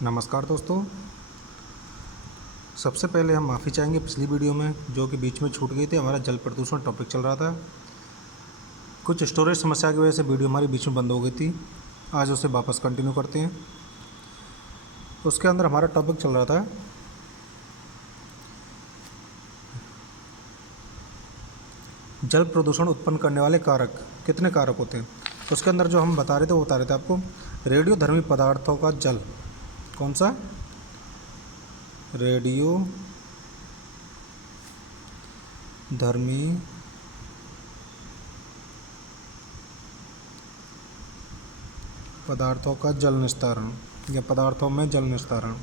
नमस्कार दोस्तों। सबसे पहले हम माफ़ी चाहेंगे पिछली वीडियो में जो कि बीच में छूट गई थी। हमारा जल प्रदूषण टॉपिक चल रहा था। कुछ स्टोरेज समस्या की वजह से वीडियो हमारी बीच में बंद हो गई थी। आज उसे वापस कंटिन्यू करते हैं। उसके अंदर हमारा टॉपिक चल रहा था जल प्रदूषण उत्पन्न करने वाले कारक। कितने कारक होते हैं उसके अंदर जो हम बता रहे थे वो बता रहे थे आपको। रेडियोधर्मी पदार्थों का जल, कौन सा? रेडियो धर्मी पदार्थों का जल निस्तारण या पदार्थों में जल निस्तारण।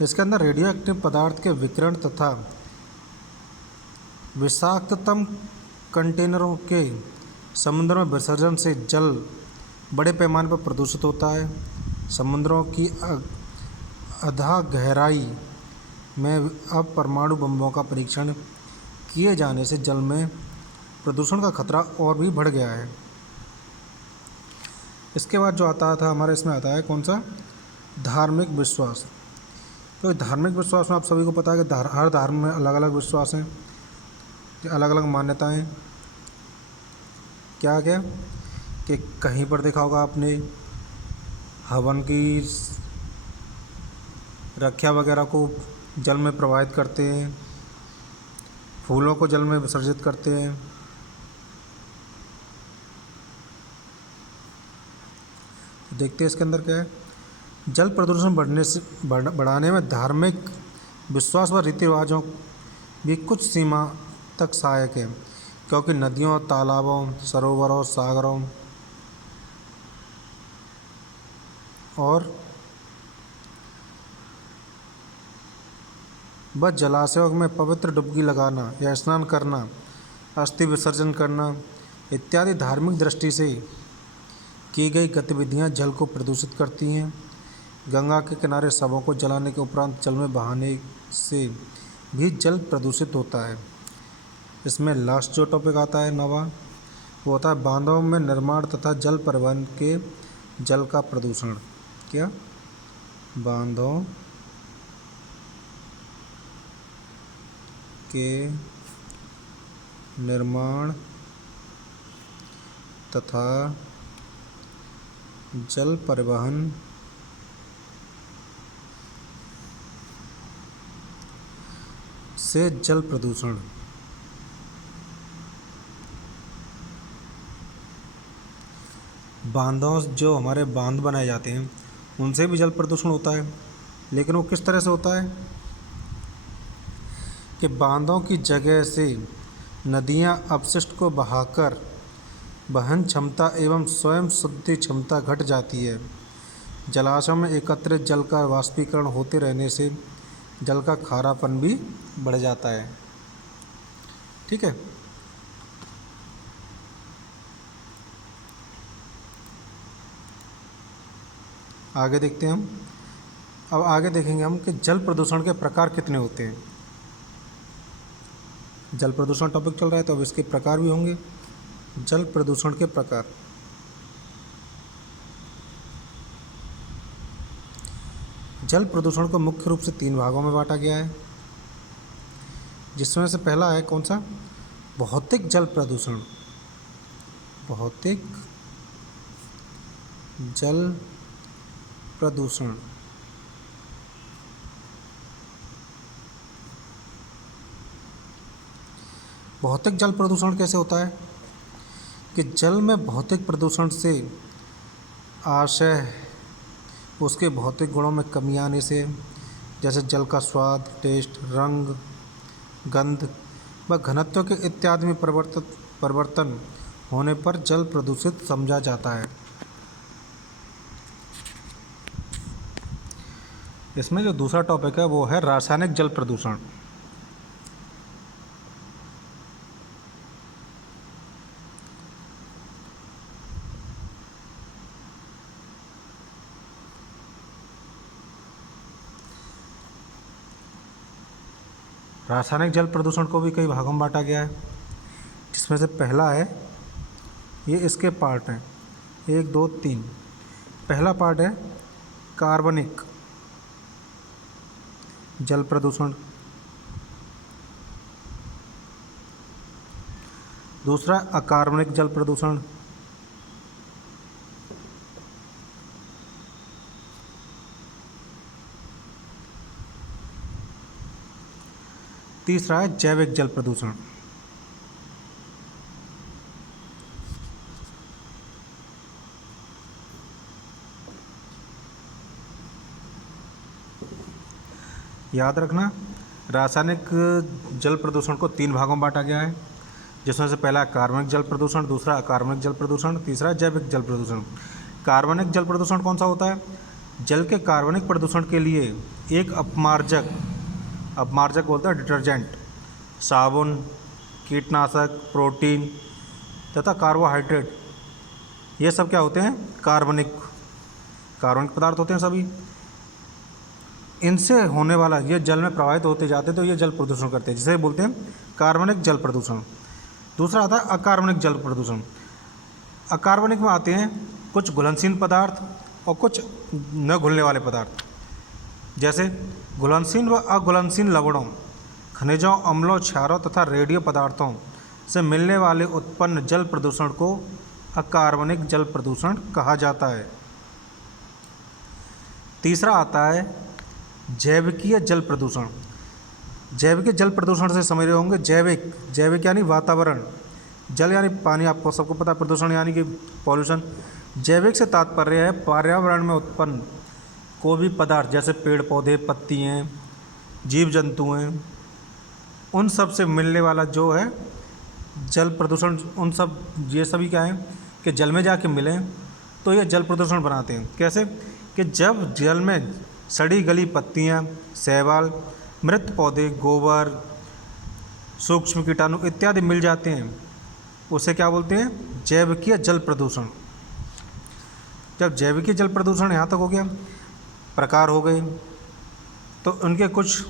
इसके अंदर रेडियो एक्टिव पदार्थ के विकिरण तथा विषाक्ततम कंटेनरों के समुद्र में विसर्जन से जल बड़े पैमाने पर प्रदूषित होता है। समुद्रों की अथाह गहराई में अब परमाणु बमों का परीक्षण किए जाने से जल में प्रदूषण का खतरा और भी बढ़ गया है। इसके बाद जो आता था हमारे इसमें आता है कौन सा? धार्मिक विश्वास। तो धार्मिक विश्वास में आप सभी को पता है कि हर धर्म में अलग अलग विश्वास हैं, अलग अलग मान्यताएं। क्या क्या कि कहीं पर देखा होगा आपने हवन की रक्षा वगैरह को जल में प्रवाहित करते हैं, फूलों को जल में विसर्जित करते हैं। देखते हैं इसके अंदर क्या है। जल प्रदूषण बढ़ाने में धार्मिक विश्वास व रीति रिवाजों भी कुछ सीमा तक सहायक है, क्योंकि नदियों, तालाबों, सरोवरों, सागरों और व जलाशयों में पवित्र डुबकी लगाना या स्नान करना, अस्थि विसर्जन करना इत्यादि धार्मिक दृष्टि से की गई गतिविधियां जल को प्रदूषित करती हैं। गंगा के किनारे शवों को जलाने के उपरांत जल में बहाने से भी जल प्रदूषित होता है। इसमें लास्ट जो टॉपिक आता है नवा, वो होता है बांधों में निर्माण तथा जल परिवहन के जल का प्रदूषण। क्या? बांधों के निर्माण तथा जल परिवहन से जल प्रदूषण। बांधों, जो हमारे बांध बनाए जाते हैं उनसे भी जल प्रदूषण होता है, लेकिन वो किस तरह से होता है कि बांधों की जगह से नदियां अपशिष्ट को बहाकर वहन क्षमता एवं स्वयं शुद्धि क्षमता घट जाती है। जलाशयों में एकत्रित जल का वाष्पीकरण होते रहने से जल का खारापन भी बढ़ जाता है। ठीक है। आगे देखते हैं हम। अब आगे देखेंगे हम कि जल प्रदूषण के प्रकार कितने होते हैं। जल प्रदूषण टॉपिक चल रहा है तो अब इसके प्रकार भी होंगे। जल प्रदूषण के प्रकार। जल प्रदूषण को मुख्य रूप से 3 भागों में बांटा गया है, जिसमें से पहला है कौन सा? भौतिक जल प्रदूषण। भौतिक जल प्रदूषण। भौतिक जल प्रदूषण कैसे होता है कि जल में भौतिक प्रदूषण से आशय उसके भौतिक गुणों में कमी आने से, जैसे जल का स्वाद, टेस्ट, रंग, गंध व घनत्व के इत्यादि में परिवर्तन होने पर जल प्रदूषित समझा जाता है। इसमें जो दूसरा टॉपिक है वो है रासायनिक जल प्रदूषण। रासायनिक जल प्रदूषण को भी कई भागों में बांटा गया है, जिसमें से पहला है, ये इसके पार्ट हैं, 1 2 3। पहला पार्ट है कार्बनिक जल प्रदूषण, दूसरा अकार्बनिक जल प्रदूषण, तीसरा है जैविक जल प्रदूषण। याद रखना, रासायनिक जल प्रदूषण को 3 भागों में बांटा गया है, जिसमें से पहला कार्बनिक जल प्रदूषण, दूसरा अकार्बनिक जल प्रदूषण, तीसरा जैविक जल प्रदूषण। कार्बनिक जल प्रदूषण कौन सा होता है? जल के कार्बनिक प्रदूषण के लिए एक अपमार्जक बोलते हैं डिटर्जेंट, साबुन, कीटनाशक, प्रोटीन तथा कार्बोहाइड्रेट, ये सब क्या होते हैं? कार्बनिक पदार्थ होते हैं सभी। इनसे होने वाला ये जल में प्रवाहित होते जाते तो ये जल प्रदूषण करते हैं, जिसे बोलते हैं कार्बनिक जल प्रदूषण। दूसरा आता है अकार्बनिक जल प्रदूषण। अकार्बनिक में आते हैं कुछ घुलनशील पदार्थ और कुछ न घुलने वाले पदार्थ, जैसे घुलनशील व अघुलनशील लवणों, खनिजों, अम्लों, क्षारों तथा रेडियो पदार्थों से मिलने वाले उत्पन्न जल प्रदूषण को अकार्बनिक जल प्रदूषण कहा जाता है। तीसरा आता है जैविकीय जल प्रदूषण। जैविक जल प्रदूषण से समझ रहे होंगे, जैविक यानी वातावरण, जल यानी पानी, आपको सबको पता है, प्रदूषण यानी कि पॉल्यूशन। जैविक से तात्पर्य है पर्यावरण में उत्पन्न कोई भी पदार्थ, जैसे पेड़ पौधे, पत्तियाँ, जीव जंतु हैं, उन सब से मिलने वाला जो है जल प्रदूषण, उन सब ये सभी क्या है कि जल में जाके मिलें तो ये जल प्रदूषण बनाते हैं। कैसे? कि जब जल में सड़ी गली पत्तियाँ, शैवाल, मृत पौधे, गोबर, सूक्ष्म कीटाणु इत्यादि मिल जाते हैं, उसे क्या बोलते हैं? जैविकीय जल प्रदूषण। जब जैविकीय जल प्रदूषण यहाँ तक हो गया, प्रकार हो गए, तो उनके कुछ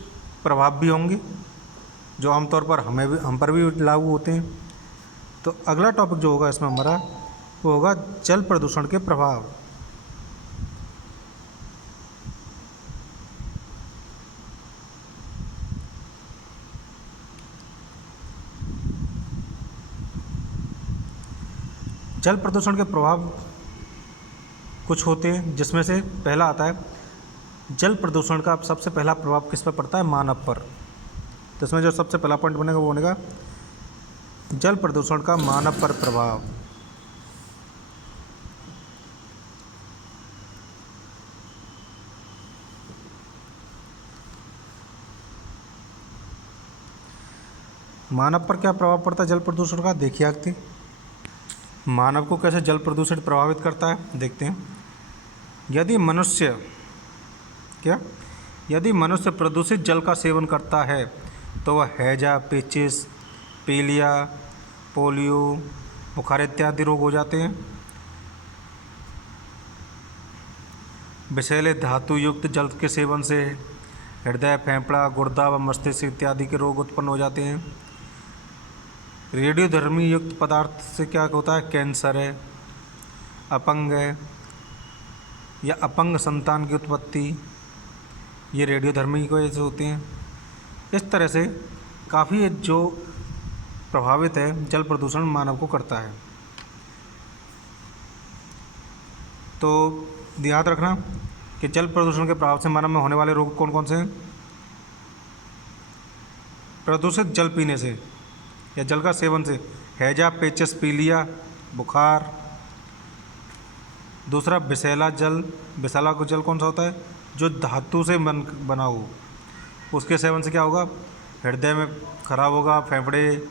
प्रभाव भी होंगे जो आमतौर पर हम पर भी लागू होते हैं। तो अगला टॉपिक जो होगा इसमें हमारा, वो होगा जल प्रदूषण के प्रभाव। जल प्रदूषण के प्रभाव कुछ होते हैं, जिसमें से पहला आता है जल प्रदूषण का सबसे पहला प्रभाव किस पर पड़ता है? मानव पर। तो इसमें जो सबसे पहला पॉइंट बनेगा वो बनेगा जल प्रदूषण का मानव पर प्रभाव। मानव पर क्या प्रभाव पड़ता है जल प्रदूषण का? देखिए आगे मानव को कैसे जल प्रदूषण प्रभावित करता है, देखते हैं। यदि मनुष्य प्रदूषित जल का सेवन करता है तो वह हैजा, पेचिस, पीलिया, पोलियो, बुखार इत्यादि रोग हो जाते हैं। विषैले धातु युक्त जल के सेवन से हृदय, फेफड़ा, गुर्दा व मस्तिष्क इत्यादि के रोग उत्पन्न हो जाते हैं। रेडियोधर्मी युक्त पदार्थ से क्या होता है? कैंसर है, अपंग है या अपंग संतान की उत्पत्ति, ये रेडियोधर्मी की वजह से होते हैं। इस तरह से काफ़ी जो प्रभावित है जल प्रदूषण मानव को करता है। तो याद रखना कि जल प्रदूषण के प्रभाव से मानव में होने वाले रोग कौन कौन से हैं? प्रदूषित जल पीने से या जल का सेवन से हैजा, पेचिस, पीलिया, बुखार। दूसरा विषैला जल। विषैला को जल कौन सा होता है? जो धातु से बना हो, उसके सेवन से क्या होगा? हृदय में खराब होगा, फेफड़े,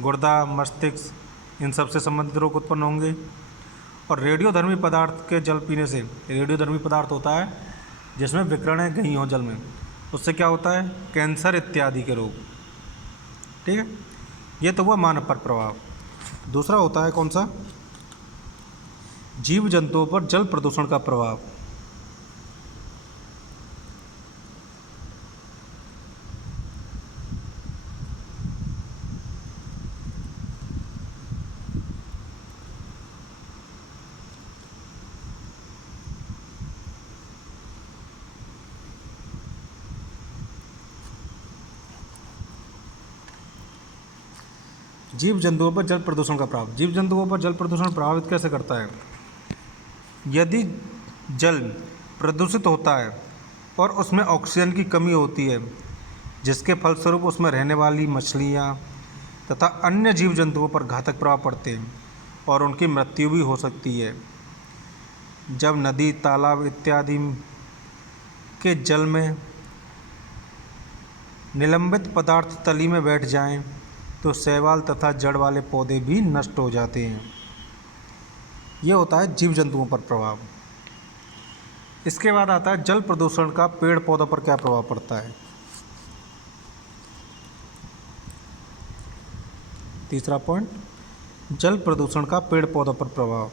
गुर्दा, मस्तिष्क, इन सब से संबंधित रोग उत्पन्न होंगे। और रेडियोधर्मी पदार्थ के जल पीने से, रेडियोधर्मी पदार्थ होता है जिसमें विकिरणें गई हों जल में, उससे क्या होता है? कैंसर इत्यादि के रोग। ठीक है, ये तो हुआ मानव पर प्रभाव। दूसरा होता है कौन सा? जीव जंतुओं पर जल प्रदूषण का प्रभाव। जीव जंतुओं पर जल प्रदूषण का प्रभाव। जीव जंतुओं पर जल प्रदूषण प्रभावित कैसे करता है? यदि जल प्रदूषित होता है और उसमें ऑक्सीजन की कमी होती है, जिसके फलस्वरूप उसमें रहने वाली मछलियाँ तथा अन्य जीव जंतुओं पर घातक प्रभाव पड़ते हैं और उनकी मृत्यु भी हो सकती है। जब नदी, तालाब इत्यादि के जल में निलंबित पदार्थ तली में बैठ जाएं, तो शैवाल तथा जड़ वाले पौधे भी नष्ट हो जाते हैं। यह होता है जीव जंतुओं पर प्रभाव। इसके बाद आता है जल प्रदूषण का पेड़ पौधों पर क्या प्रभाव पड़ता है। तीसरा पॉइंट, जल प्रदूषण का पेड़ पौधों पर प्रभाव।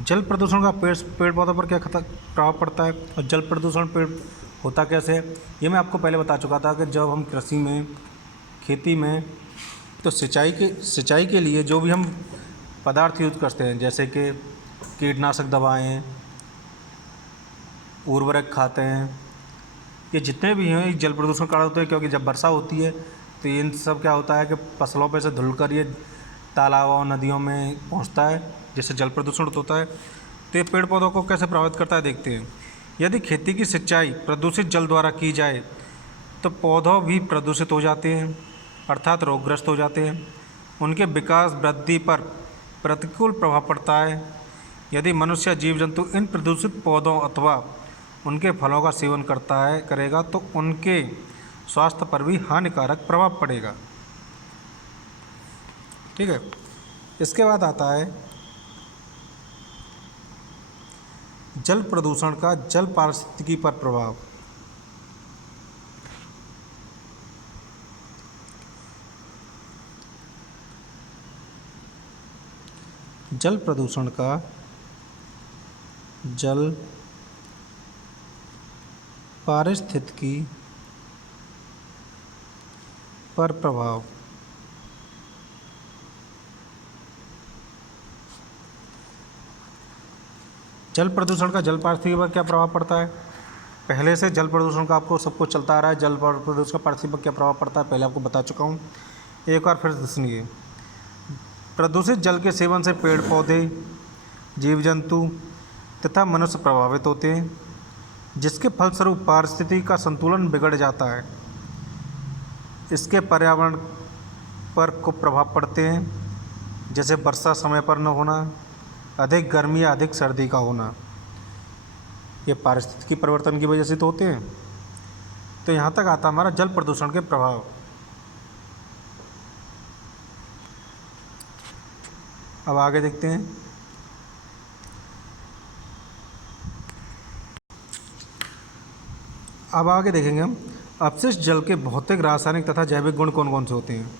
जल प्रदूषण का पेड़ पौधों पर क्या प्रभाव पड़ता है और जल प्रदूषण पेड़ होता कैसे है, ये मैं आपको पहले बता चुका था कि जब हम कृषि में, खेती में, तो सिंचाई के लिए जो भी हम पदार्थ यूज करते हैं, जैसे कि कीटनाशक दवाएं, उर्वरक खाते हैं, ये जितने भी हैं ये जल प्रदूषण कारण होते हैं। क्योंकि जब वर्षा होती है तो इन सब क्या होता है कि फसलों पे से धुलकर ये तालाबों, नदियों में पहुंचता है, जिससे जल प्रदूषण होता है। तो ये पेड़ पौधों को कैसे प्रभावित करता है देखते हैं। यदि खेती की सिंचाई प्रदूषित जल द्वारा की जाए तो पौधों भी प्रदूषित हो जाते हैं, अर्थात रोगग्रस्त हो जाते हैं। उनके विकास वृद्धि पर प्रतिकूल प्रभाव पड़ता है। यदि मनुष्य जीव जंतु इन प्रदूषित पौधों अथवा उनके फलों का सेवन करेगा तो उनके स्वास्थ्य पर भी हानिकारक प्रभाव पड़ेगा। ठीक है। इसके बाद आता है जल प्रदूषण का जल पारिस्थितिकी पर प्रभाव। जल प्रदूषण का जल पारिस्थितिकी पर प्रभाव। जल प्रदूषण का जल पारिस्थितिकी पर क्या प्रभाव पड़ता है? पहले से जल प्रदूषण का आपको सब कुछ चलता आ रहा है। जल प्रदूषण का पारिस्थितिकी पर क्या प्रभाव पड़ता है पहले आपको बता चुका हूँ, एक बार फिर सुनिए। प्रदूषित जल के सेवन से पेड़ पौधे, जीव जंतु तथा मनुष्य प्रभावित होते हैं, जिसके फलस्वरूप पारिस्थितिकी का संतुलन बिगड़ जाता है। इसके पर्यावरण पर कुप्रभाव पड़ते हैं, जैसे वर्षा समय पर न होना, अधिक गर्मी या अधिक सर्दी का होना। ये पारिस्थितिकी परिवर्तन की वजह से तो होते हैं। तो यहाँ तक आता हमारा जल प्रदूषण के प्रभाव। अब आगे देखते हैं। अब आगे देखेंगे हम अपशिष्ट जल के भौतिक, रासायनिक तथा जैविक गुण कौन कौन से होते हैं।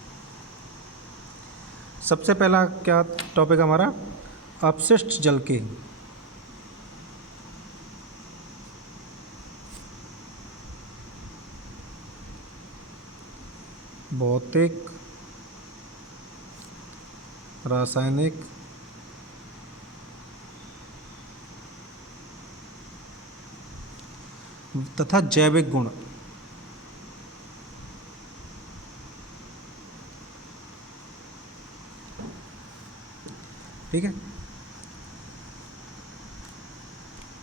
सबसे पहला क्या टॉपिक हमारा, अपशिष्ट जल के भौतिक, रासायनिक तथा जैविक गुण। ठीक है।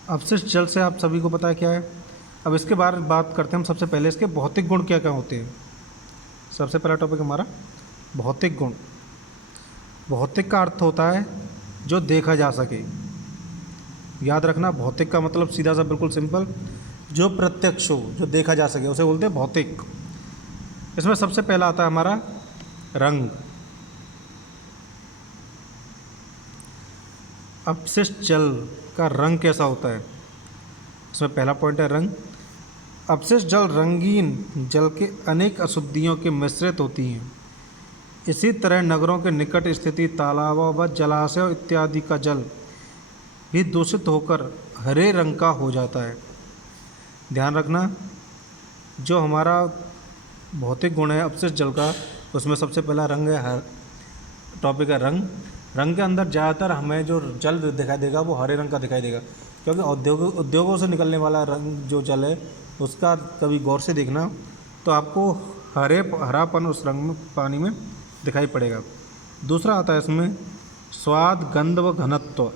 अपशिष्ट जल से आप सभी को पता है क्या है। अब इसके बारे में बात करते हैं हम। सबसे पहले इसके भौतिक गुण क्या क्या होते हैं। सबसे पहला टॉपिक हमारा भौतिक गुण। भौतिक का अर्थ होता है जो देखा जा सके। याद रखना, भौतिक का मतलब सीधा सा बिल्कुल सिंपल, जो प्रत्यक्ष हो, जो देखा जा सके, उसे बोलते हैं भौतिक। इसमें सबसे पहला आता है हमारा रंग। अपशिष्ट जल का रंग कैसा होता है, इसमें पहला पॉइंट है रंग। अपशिष्ट जल रंगीन जल के अनेक अशुद्धियों के मिश्रित होती हैं। इसी तरह नगरों के निकट स्थित तालाबों व जलाशयों इत्यादि का जल भी दूषित होकर हरे रंग का हो जाता है। ध्यान रखना, जो हमारा भौतिक गुण है अपशिष्ट जल का, उसमें सबसे पहला रंग है, टॉपिक है रंग। रंग के अंदर ज़्यादातर हमें जो जल दिखाई देगा वो हरे रंग का दिखाई देगा, क्योंकि उद्योगों से निकलने वाला रंग जो जल है उसका कभी गौर से देखना तो आपको हरापन उस रंग में पानी में दिखाई पड़ेगा। दूसरा आता है इसमें स्वाद, गंध व घनत्व।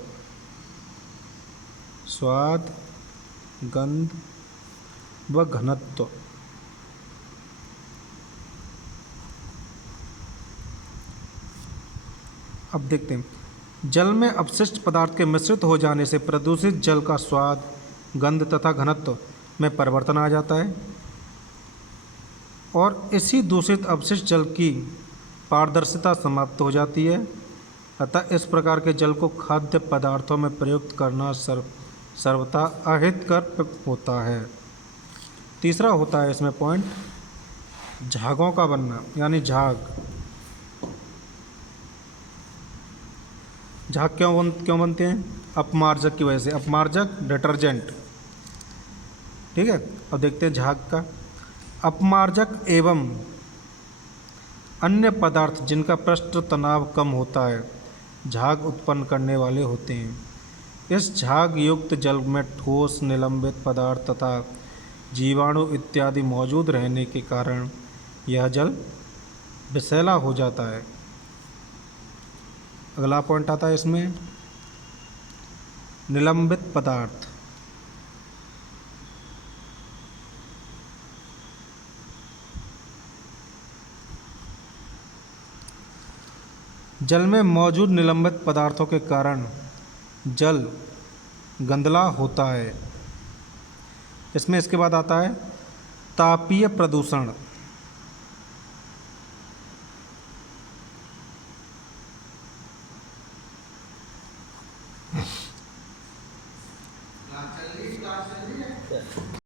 स्वाद, गंध व घनत्व। अब देखते हैं, जल में अपशिष्ट पदार्थ के मिश्रित हो जाने से प्रदूषित जल का स्वाद, गंध तथा घनत्व में परिवर्तन आ जाता है और इसी दूषित अपशिष्ट जल की पारदर्शिता समाप्त हो जाती है। अतः इस प्रकार के जल को खाद्य पदार्थों में प्रयुक्त करना सर्वथा अहितकर होता है। तीसरा होता है इसमें पॉइंट झागों का बनना, यानी झाग। झाग क्यों बनते हैं? अपमार्जक की वजह से। अपमार्जक डिटर्जेंट, ठीक है। अब देखते हैं झाग का। अपमार्जक एवं अन्य पदार्थ जिनका पृष्ठ तनाव कम होता है झाग उत्पन्न करने वाले होते हैं। इस झाग युक्त जल में ठोस, निलंबित पदार्थ तथा जीवाणु इत्यादि मौजूद रहने के कारण यह जल विषैला हो जाता है। अगला पॉइंट आता है इसमें निलंबित पदार्थ। जल में मौजूद निलंबित पदार्थों के कारण जल गंदला होता है। इसमें इसके बाद आता है तापीय प्रदूषण।